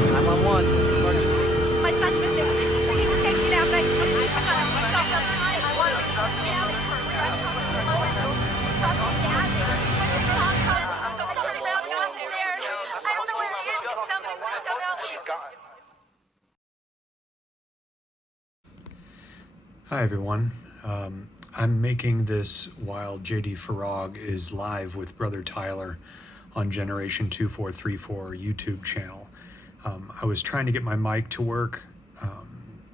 911, what's your emergency? My son's missing. He was taken out by police. I want to get out of here. Somebody around the office there. I don't know where he is. Can somebody please come help me? She's gone. Hi everyone. I'm making this while JD Farag is live with Brother Tyler on Generation 2434 YouTube channel. I was trying to get my mic to work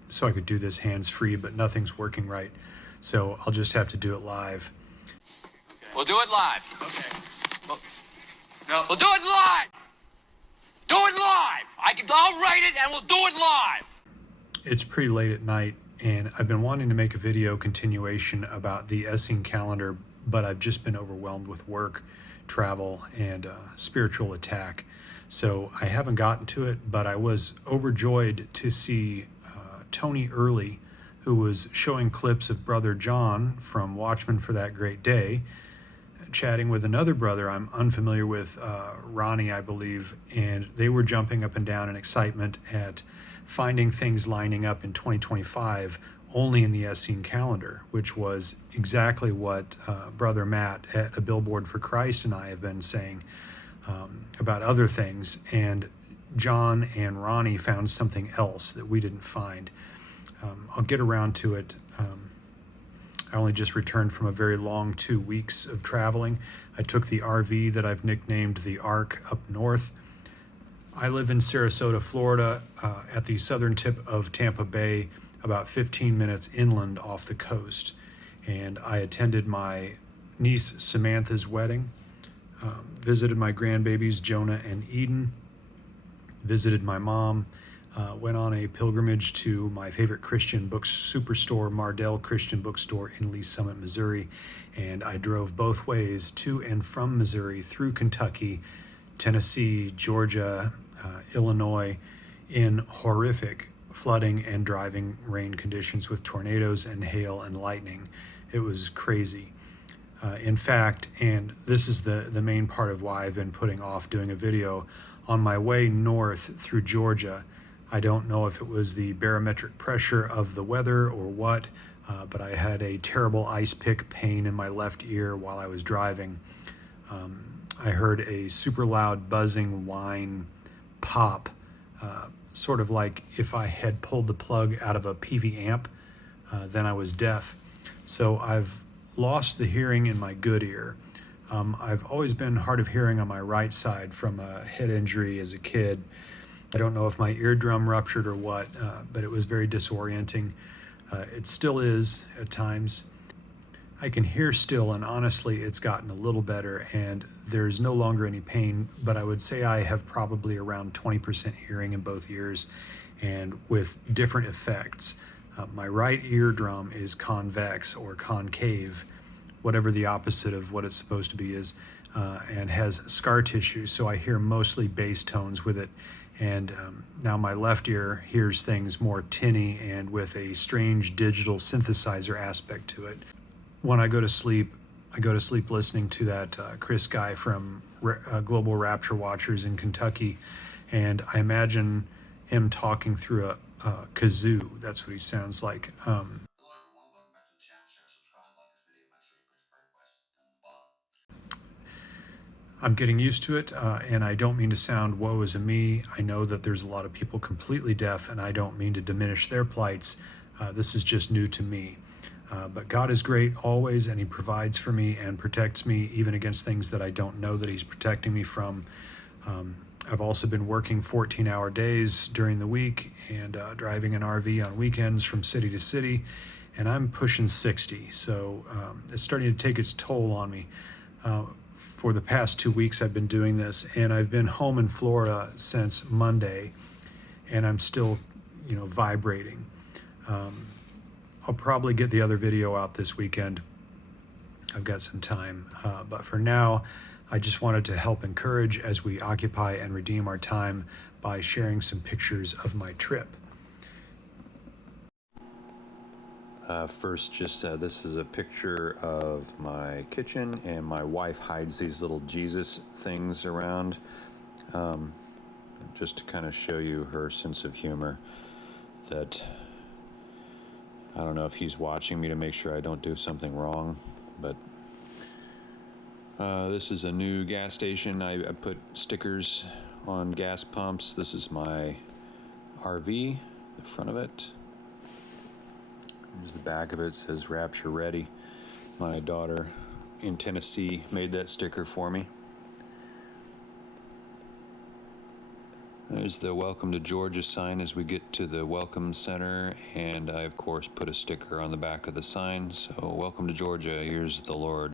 so I could do this hands-free, but nothing's working right. So I'll just have to do it live. Okay. We'll do it live. Okay. We'll do it live. Do it live. I'll write it and we'll do it live. It's pretty late at night, and I've been wanting to make a video continuation about the Essene calendar, but I've just been overwhelmed with work, travel, and spiritual attack. So I haven't gotten to it, but I was overjoyed to see Tony Early, who was showing clips of Brother John from Watchmen for That Great Day, chatting with another brother I'm unfamiliar with, Ronnie, I believe, and they were jumping up and down in excitement at finding things lining up in 2025 only in the Essene calendar, which was exactly what Brother Matt at A Billboard for Christ and I have been saying about other things, and John and Ronnie found something else that we didn't find. I'll get around to it. I only just returned from a very long 2 weeks of traveling. I took the RV that I've nicknamed the Ark up north. I live in Sarasota, Florida, at the southern tip of Tampa Bay, about 15 minutes inland off the coast. And I attended my niece Samantha's wedding, visited my grandbabies Jonah and Eden, visited my mom, went on a pilgrimage to my favorite Christian book superstore, Mardell Christian Bookstore in Lee Summit, Missouri, and I drove both ways to and from Missouri through Kentucky, Tennessee, Georgia, Illinois, in horrific flooding and driving rain conditions with tornadoes and hail and lightning. It was crazy. In fact, and this is the main part of why I've been putting off doing a video, on my way north through Georgia, I don't know if it was the barometric pressure of the weather or what, but I had a terrible ice pick pain in my left ear while I was driving. I heard a super loud buzzing whine pop, sort of like if I had pulled the plug out of a PV amp, then I was deaf. So I've lost the hearing in my good ear. I've always been hard of hearing on my right side from a head injury as a kid. I don't know if my eardrum ruptured or what, but it was very disorienting. It still is at times. I can hear still, and honestly, it's gotten a little better, and there's no longer any pain, but I would say I have probably around 20% hearing in both ears, and with different effects. My right eardrum is convex or concave, whatever the opposite of what it's supposed to be is, and has scar tissue, so I hear mostly bass tones with it. And now my left ear hears things more tinny and with a strange digital synthesizer aspect to it. When I go to sleep listening to that Chris guy from Global Rapture Watchers in Kentucky, and I imagine him talking through a kazoo. That's what he sounds like. Hello everyone, welcome back to the channel. Share, subscribe, like this video, make sure you put your prayer request down the bottom. I'm getting used to it, and I don't mean to sound woe is a me. I know that there's a lot of people completely deaf, and I don't mean to diminish their plights. This is just new to me. But God is great always, and He provides for me and protects me even against things that I don't know that He's protecting me from. I've also been working 14-hour days during the week and driving an RV on weekends from city to city, and I'm pushing 60, so it's starting to take its toll on me. For the past 2 weeks I've been doing this, and I've been home in Florida since Monday, and I'm still, vibrating. I'll probably get the other video out this weekend. I've got some time, but for now, I just wanted to help encourage as we occupy and redeem our time by sharing some pictures of my trip. First, this is a picture of my kitchen, and my wife hides these little Jesus things around. just to kind of show you her sense of humor, that I don't know if he's watching me to make sure I don't do something wrong, but this is a new gas station. I put stickers on gas pumps. This is my RV, the front of it. Here's the back of it. It says Rapture Ready. My daughter in Tennessee made that sticker for me. There's the Welcome to Georgia sign as we get to the Welcome Center, and I of course put a sticker on the back of the sign. So, welcome to Georgia, here's the Lord.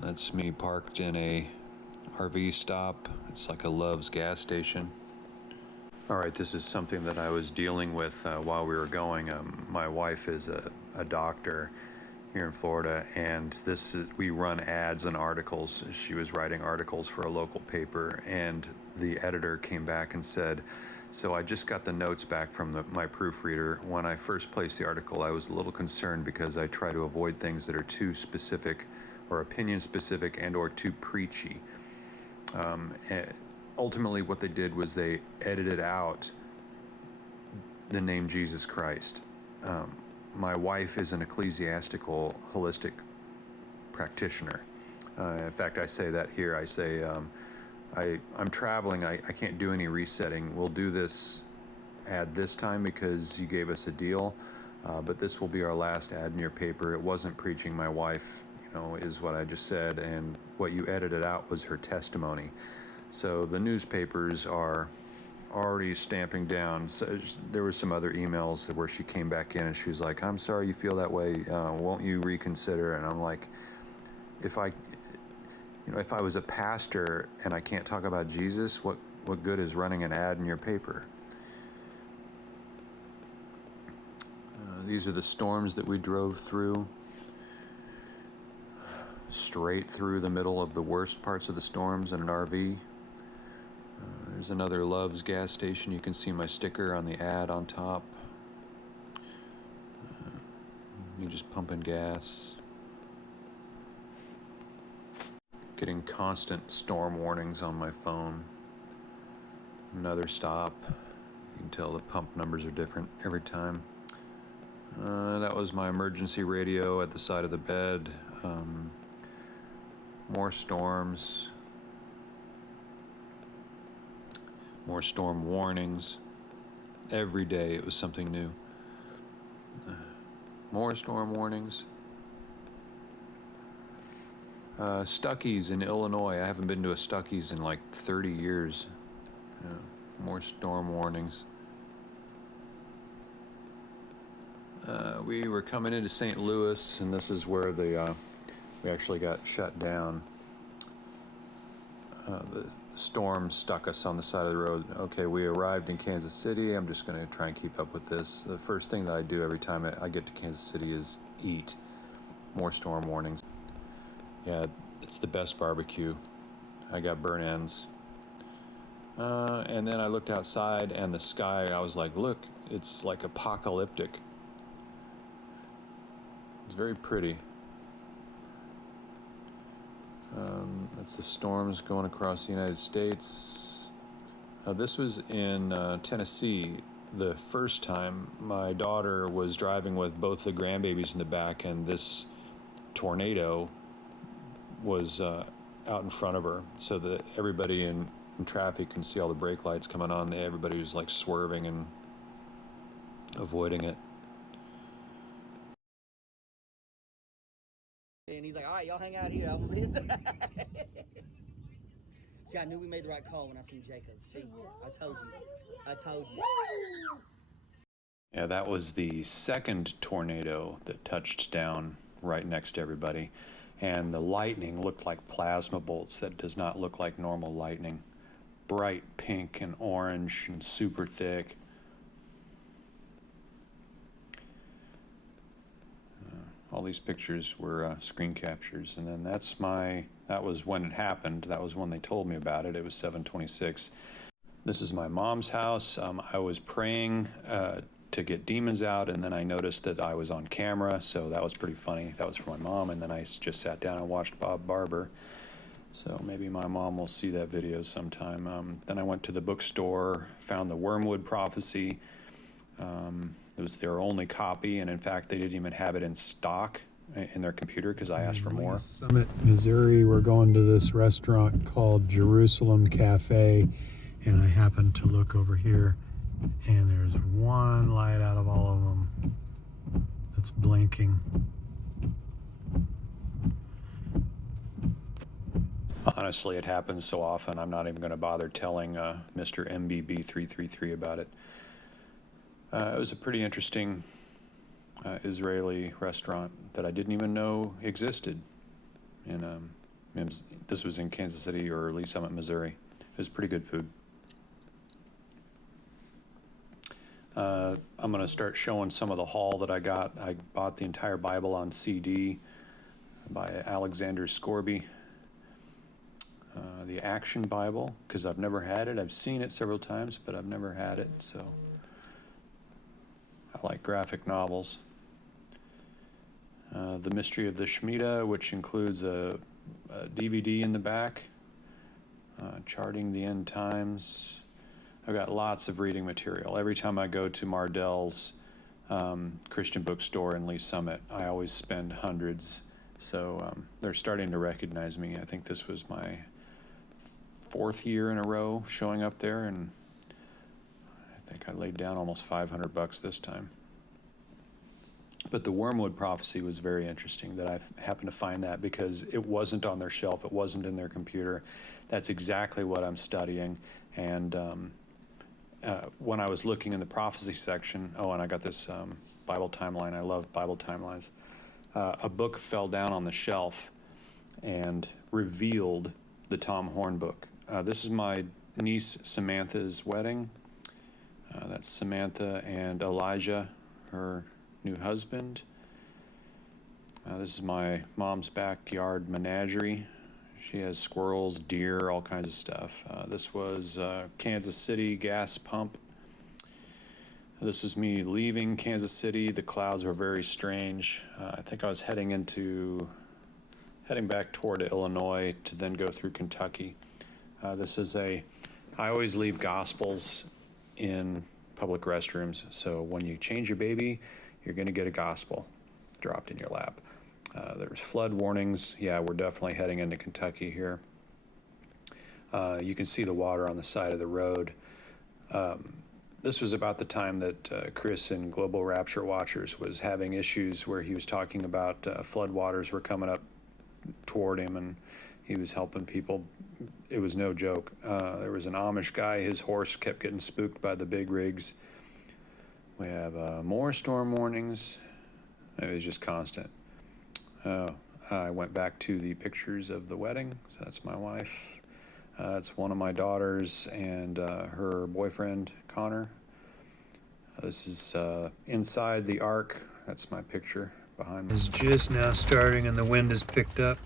That's me parked in a RV stop. It's like a Love's gas station. All right, this is something that I was dealing with while we were going. My wife is a doctor here in Florida, and we run ads and articles. She was writing articles for a local paper, and the editor came back and said, so I just got the notes back from my proofreader. When I first placed the article, I was a little concerned because I try to avoid things that are too specific or opinion specific and or too preachy. Ultimately, what they did was they edited out the name Jesus Christ. My wife is an ecclesiastical holistic practitioner. In fact, I say that here. I say, I'm traveling. I can't do any resetting. We'll do this ad this time because you gave us a deal, but this will be our last ad in your paper. It wasn't preaching. My wife, is what I just said, and what you edited out was her testimony. So the newspapers are already stamping down. So there were some other emails where she came back in and she was like, I'm sorry you feel that way. Won't you reconsider? And I'm like, if I was a pastor and I can't talk about Jesus, what good is running an ad in your paper? These are the storms that we drove through. Straight through the middle of the worst parts of the storms in an RV. There's another Love's gas station. You can see my sticker on the ad on top. Me just pumping gas. Getting constant storm warnings on my phone. Another stop. You can tell the pump numbers are different every time. That was my emergency radio at the side of the bed. More storms. More storm warnings. Every day it was something new. More storm warnings. Stuckey's in Illinois. I haven't been to a Stuckey's in like 30 years. More storm warnings. We were coming into St. Louis, and this is where we actually got shut down. The storm stuck us on the side of the road. Okay, we arrived in Kansas City. I'm just going to try and keep up with this. The first thing that I do every time I get to Kansas City is eat. More storm warnings. Yeah, it's the best barbecue. I got burnt ends. And then I looked outside and the sky, I was like, look, it's like apocalyptic. It's very pretty. That's the storms going across the United States. This was in Tennessee. The first time my daughter was driving with both the grandbabies in the back, and this tornado was out in front of her, so that everybody in traffic can see all the brake lights coming on. Everybody was like swerving and avoiding it. And he's like, all right, y'all hang out here. See, I knew we made the right call when I seen Jacob. See, I told you. Yeah, that was the second tornado that touched down right next to everybody. And the lightning looked like plasma bolts. That does not look like normal lightning. Bright pink and orange and super thick. All these pictures were screen captures. And then that was when it happened. That was when they told me about it. It was 7/26. This is my mom's house. I was praying to get demons out, and then I noticed that I was on camera, so that was pretty funny. That was for my mom, and then I just sat down and watched Bob Barber. So maybe my mom will see that video sometime. Then I went to the bookstore, found the Wormwood Prophecy. It was their only copy, and in fact, they didn't even have it in stock in their computer because I asked for more. Summit, Missouri, we're going to this restaurant called Jerusalem Cafe, and I happened to look over here, and there's one light out of all of them that's blinking. Honestly, it happens so often, I'm not even going to bother telling Mr. MBB333 about it. It was a pretty interesting Israeli restaurant that I didn't even know existed. This was in Kansas City or Lee Summit, Missouri. It was pretty good food. I'm going to start showing some of the haul that I got. I bought the entire Bible on CD by Alexander Scorby. The Action Bible, because I've never had it. I've seen it several times, but I've never had it, so I like graphic novels. The Mystery of the Shemitah, which includes a DVD in the back, charting the end times. I've got lots of reading material. Every time I go to Mardell's Christian bookstore in Lee Summit, I always spend hundreds. So they're starting to recognize me. I think this was my 4th year in a row showing up there, and I think I laid down almost $500 this time. But the Wormwood Prophecy was very interesting that I happened to find that because it wasn't on their shelf, it wasn't in their computer. That's exactly what I'm studying. And when I was looking in the prophecy section, and I got this Bible timeline. I love Bible timelines. A book fell down on the shelf and revealed the Tom Horn book. This is my niece Samantha's wedding. That's Samantha and Elijah, her new husband. This is my mom's backyard menagerie. She has squirrels, deer, all kinds of stuff. This was Kansas City gas pump. This was me leaving Kansas City. The clouds were very strange. I think I was heading back toward Illinois to then go through Kentucky. I always leave gospels in public restrooms. So when you change your baby, you're going to get a gospel dropped in your lap. There's flood warnings. Yeah, we're definitely heading into Kentucky here. You can see the water on the side of the road. This was about the time that Chris in Global Rapture Watchers was having issues where he was talking about flood waters were coming up toward him, and he was helping people. It was no joke. There was an Amish guy, his horse kept getting spooked by the big rigs. We have more storm warnings. It was just constant. I went back to the pictures of the wedding. So that's my wife. It's one of my daughters and her boyfriend, Connor. This is inside the ark. That's my picture behind me. It's just now starting and the wind has picked up.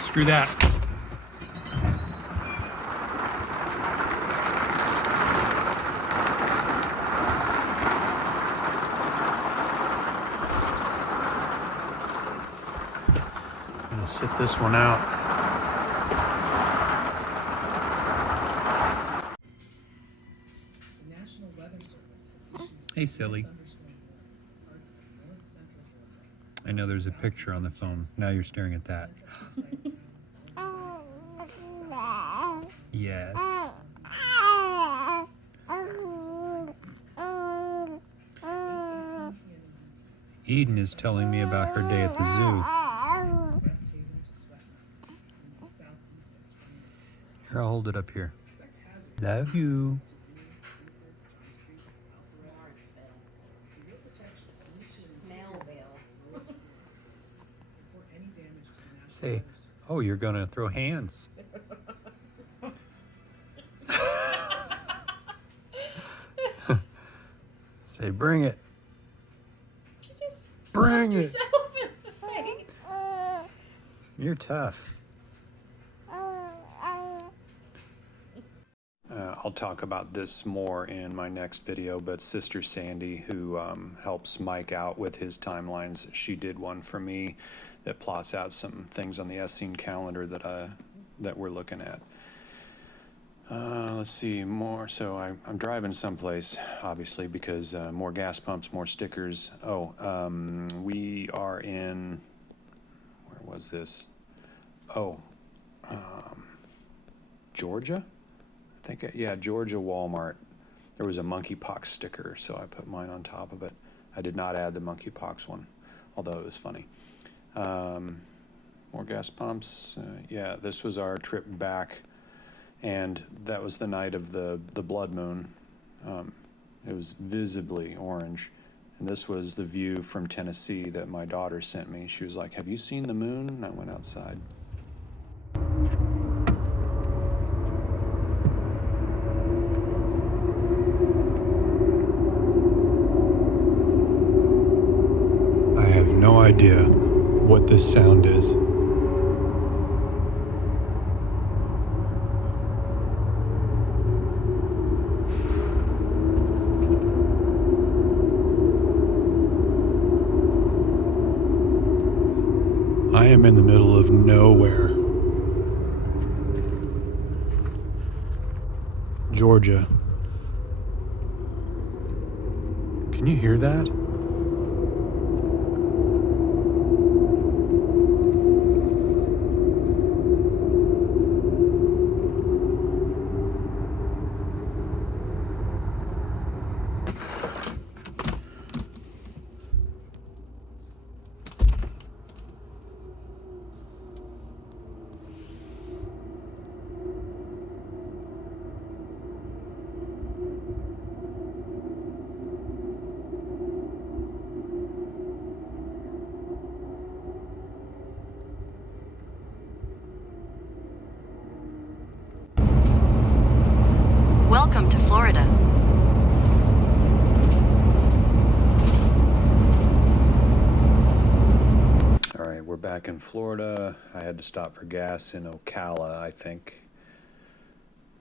Screw that. I'm gonna sit this one out. The National Weather Service has issued Hey, silly. thunderstorm warning for parts of north central Georgia. I know there's a picture on the phone. Now you're staring at that. Yes. Eden is telling me about her day at the zoo. Here, I'll hold it up here. Love you. Say, oh, you're gonna throw hands. Say, bring it. Bring it. You're tough. I'll talk about this more in my next video, but Sister Sandy, who helps Mike out with his timelines, she did one for me that plots out some things on the Essene calendar that we're looking at. Let's see, more. So I'm driving someplace, obviously, because more gas pumps, more stickers. Oh, we are in, where was this? Oh, Georgia? I think, yeah, Georgia Walmart. There was a monkeypox sticker, so I put mine on top of it. I did not add the monkeypox one, although it was funny. More gas pumps. Yeah, this was our trip back, and that was the night of the blood moon. It was visibly orange, and this was the view from Tennessee that my daughter sent me. She was like, "Have you seen the moon?" And I went outside. I have no idea what this sound is. I am in the middle of nowhere. Georgia. Can you hear that? Welcome to Florida. All right, we're back in Florida. I had to stop for gas in Ocala, I think.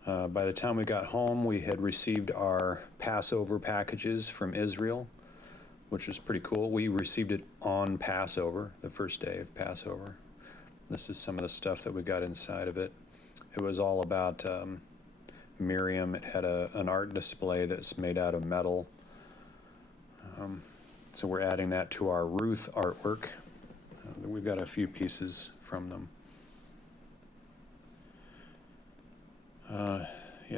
By the time we got home, we had received our Passover packages from Israel, which is pretty cool. We received it on Passover, the first day of Passover. This is some of the stuff that we got inside of it. It was all about Miriam. It had an art display that's made out of metal. So we're adding that to our Ruth artwork. We've got a few pieces from them. Yeah,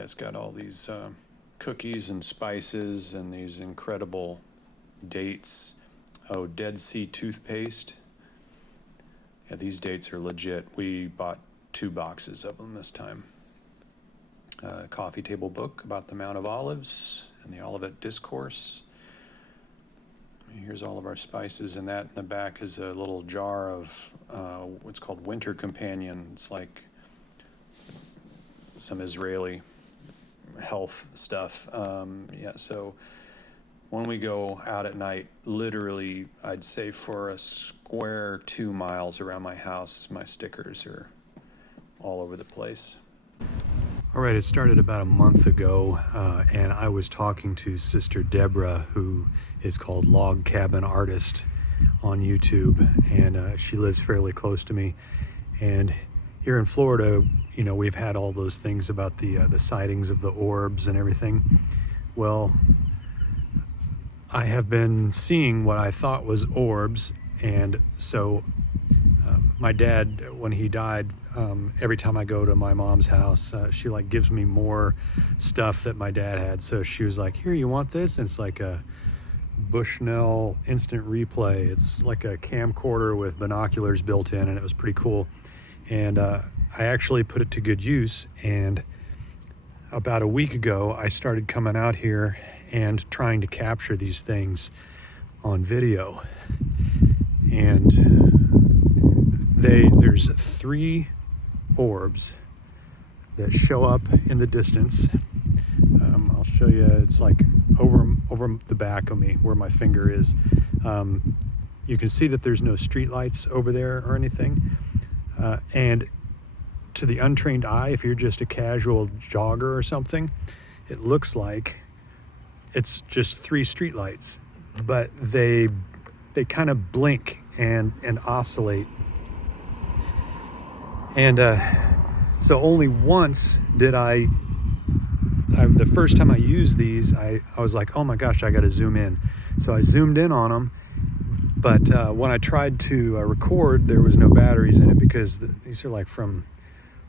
it's got all these cookies and spices and these incredible dates. Oh, Dead Sea toothpaste. Yeah, these dates are legit. We bought 2 boxes of them this time. Coffee table book about the Mount of Olives and the Olivet Discourse. Here's all of our spices, and that in the back is a little jar of what's called Winter Companion. It's like some Israeli health stuff. Yeah, so when we go out at night, literally, I'd say for a square 2 miles around my house, my stickers are all over the place. All right, it started about a month ago, and I was talking to Sister Deborah, who is called Log Cabin Artist on YouTube, and she lives fairly close to me. And here in Florida, you know, we've had all those things about the sightings of the orbs and everything. Well, I have been seeing what I thought was orbs, and so my dad, when he died, every time I go to my mom's house, she like gives me more stuff that my dad had. So she was like, "Here, you want this?" And it's like a Bushnell instant replay. It's like a camcorder with binoculars built in, and it was pretty cool. And I actually put it to good use, and about a week ago I started coming out here and trying to capture these things on video. And there's 3 orbs that show up in the distance. I'll show you. It's like over the back of me where my finger is. You can see that there's no street lights over there or anything. And to the untrained eye, if you're just a casual jogger or something, it looks like it's just 3 street lights, but they kind of blink and oscillate. And so only once did the first time I used these, I was like, oh my gosh, I got to zoom in. So I zoomed in on them, but when I tried to record, there was no batteries in it because these are like from,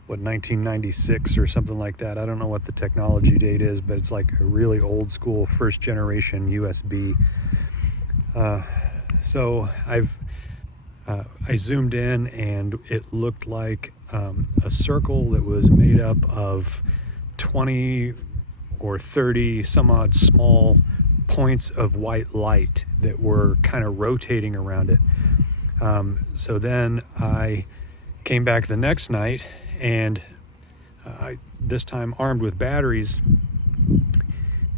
1996 or something like that. I don't know what the technology date is, but it's like a really old school first generation USB. So I zoomed in, and it looked like a circle that was made up of 20 or 30 some odd small points of white light that were kind of rotating around it. So then I came back the next night, and this time armed with batteries,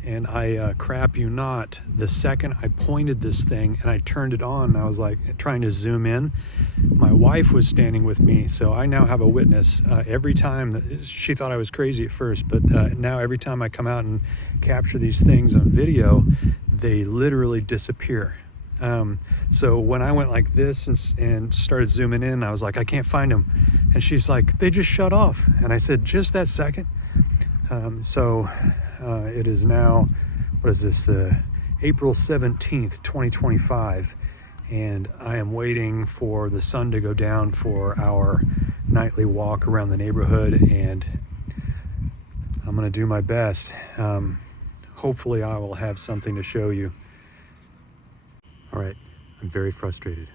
and I crap you not, the second I pointed this thing and I turned it on, and I was like trying to zoom in, my wife was standing with me, so I now have a witness. Every time, she thought I was crazy at first, but now every time I come out and capture these things on video, they literally disappear. So when I went like this and started zooming in, I was like, I can't find them. And she's like, they just shut off. And I said, just that second. It is now, what is this, the April 17th, 2025. And I am waiting for the sun to go down for our nightly walk around the neighborhood. And I'm going to do my best. Hopefully I will have something to show you. All right, I'm very frustrated.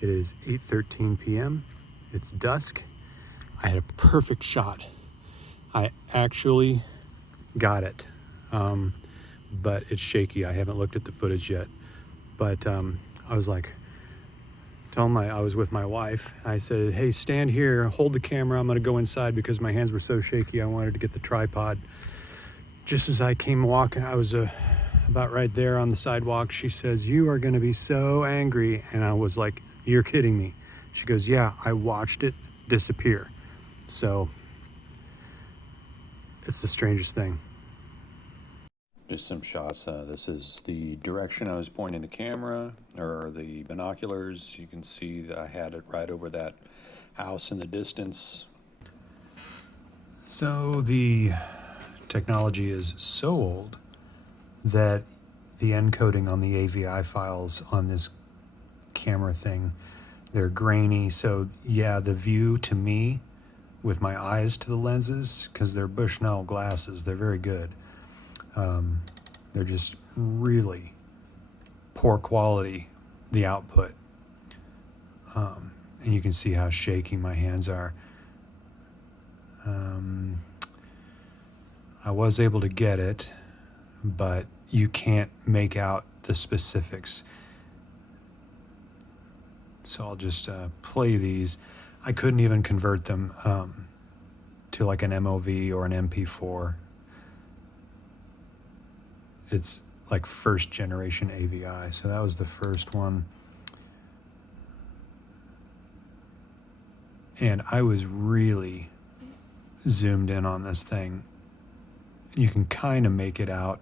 It is 8:13 p.m. It's dusk. I had a perfect shot. I actually got it, but it's shaky. I haven't looked at the footage yet. But I was like, I was with my wife. I said, hey, stand here, hold the camera. I'm gonna go inside because my hands were so shaky. I wanted to get the tripod. Just as I came walking, I was about right there on the sidewalk. She says, you are gonna be so angry. And I was like, you're kidding me. She goes, yeah, I watched it disappear. So it's the strangest thing. Just some shots. This is the direction I was pointing the camera, or the binoculars. You can see that I had it right over that house in the distance. So the technology is so old that the encoding on the AVI files on this camera thing, they're grainy. So yeah, the view to me with my eyes to the lenses, because they're Bushnell glasses, they're very good. They're just really poor quality, the output. And you can see how shaky my hands are. I was able to get it, but you can't make out the specifics. So I'll just play these. I couldn't even convert them to like an MOV or an MP4. It's like first generation AVI. So that was the first one. And I was really zoomed in on this thing. You can kind of make it out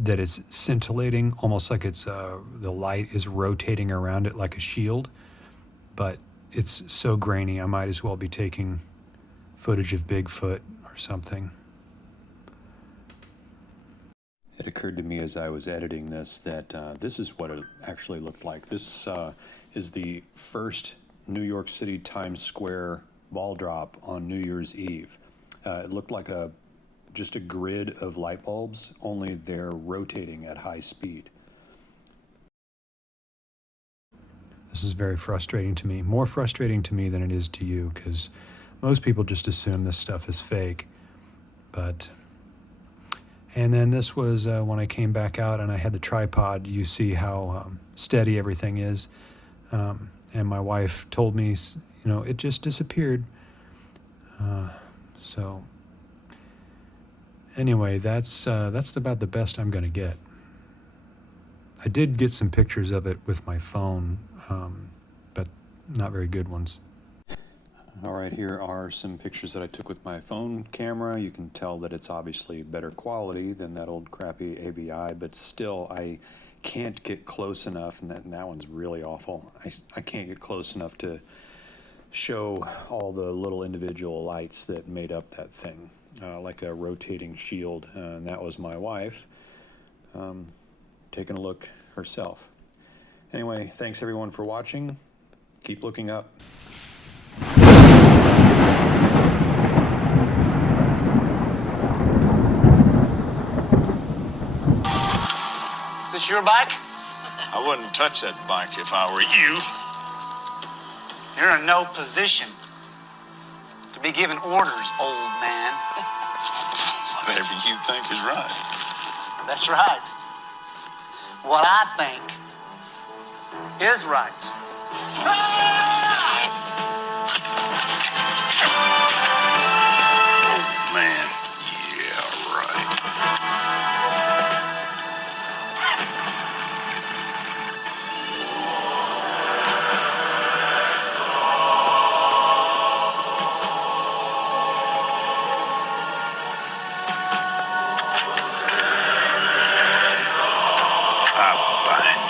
that it's scintillating, almost like it's the light is rotating around it like a shield, but it's so grainy I might as well be taking footage of Bigfoot or something. It occurred to me as I was editing this that this is what it actually looked like. This is the first New York City Times Square ball drop on New Year's Eve. It looked like just a grid of light bulbs, only they're rotating at high speed. This is very frustrating to me. More frustrating to me than it is to you, because most people just assume this stuff is fake. And then this was when I came back out and I had the tripod. You see how steady everything is. And my wife told me, it just disappeared. So anyway, that's about the best I'm going to get. I did get some pictures of it with my phone, but not very good ones. All right, here are some pictures that I took with my phone camera. You can tell that it's obviously better quality than that old crappy AVI, but still I can't get close enough, and that one's really awful. I can't get close enough to show all the little individual lights that made up that thing, like a rotating shield, and that was my wife taking a look herself. Anyway, thanks everyone for watching. Keep looking up. Is this your bike? I wouldn't touch that bike if I were you. You're in no position to be giving orders, old man. Whatever you think is right. That's right. What I think is right. Oh, man. Yeah, right.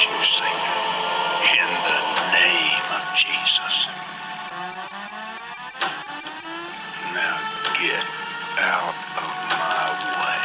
You, Satan, in the name of Jesus. Now get out of my way.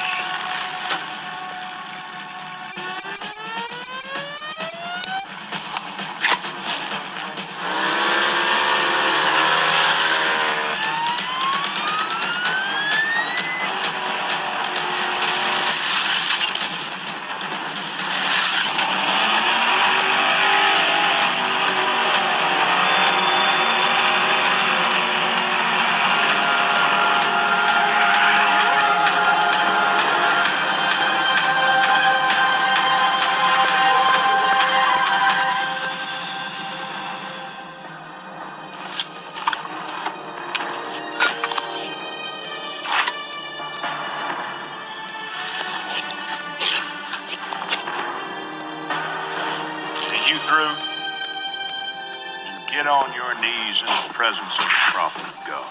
You through? And get on your knees in the presence of the prophet of God.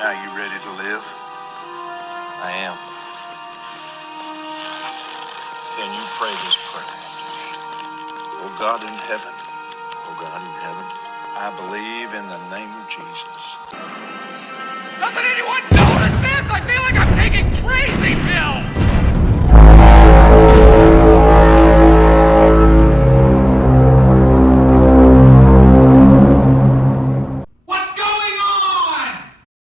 Now you ready to live? I am. Then you pray this prayer after me. Oh God in heaven, Oh God in heaven, I believe in the name of Jesus. Doesn't anyone notice this? I feel like I'm taking crazy pills!